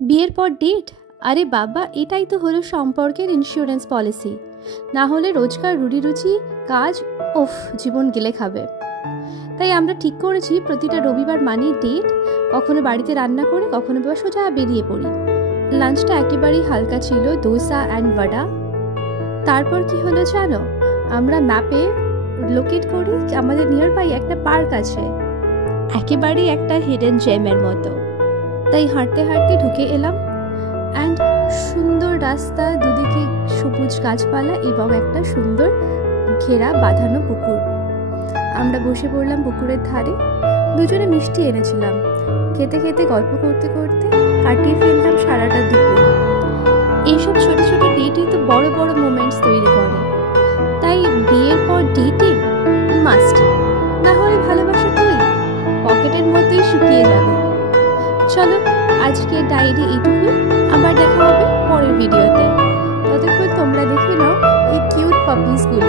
বিয়ের পর ডেট? আরে বাবা, এটাই তো হলো সম্পর্কের ইন্স্যুরেন্স পলিসি। না হলে রোজকার রুটি কাজ জীবন গেলে খাবে। তাই আমরা ঠিক করেছি প্রতিটা রবিবার মানেই ডেট। কখনো বাড়িতে রান্না করে, কখনো বা সোজা বেরিয়ে পড়ি। লাঞ্চটা একেবারেই হালকা ছিল, দোসা অ্যান্ড বড়া। তারপর কি হলো জানো? আমরা ম্যাপে লোকেট করি আমাদের নিয়ার বাই একটা পার্ক আছে, একেবারেই একটা হিডেন জেমের মতো। তাই হাঁটতে হাঁটতে ঢুকে এলাম। অ্যান্ড সুন্দর রাস্তা, দুদিকে সবুজ গাছপালা এবং একটা সুন্দর ঘেরা বাঁধানো পুকুর। আমরা বসে পড়লাম পুকুরের ধারে। দুজনে মিষ্টি এনেছিলাম। খেতে খেতে গল্প করতে করতে কাটিয়ে ফেললাম সারাটা দুপুর। এইসব ছোট ছোট ডেটই তো বড় বড় মোমেন্টস তৈরি করে। তাই বিয়ের পর ডেটিং মাস্ট, না হলে ভালোবাসা কই, পকেটের মতোই শুকিয়ে যাবে। চলো, আজকে ডায়েরি এইটুকুই। আবার দেখা হবে পরের ভিডিওতে। ততক্ষণ তোমরা দেখে নাও এই কিউট পাপিসগুলো।